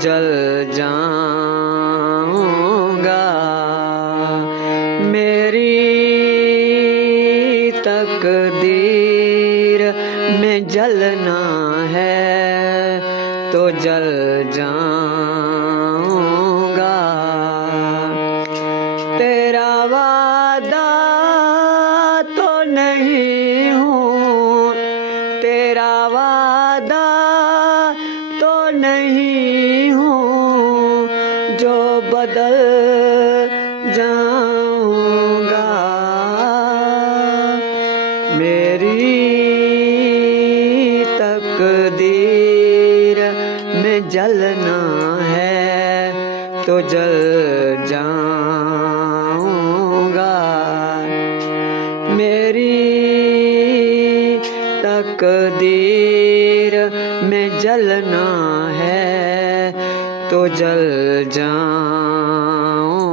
जल जाऊंगा। मेरी तकदीर में जलना है तो जल जाऊंगा। तेरा वादा तो नहीं हूँ, तेरा वादा तो नहीं हूँ जो बदल जाऊंगा। मेरी तकदीर में जलना है तो जल जाऊंगा। मेरी तकदीर में जलना है तो जल जाऊं।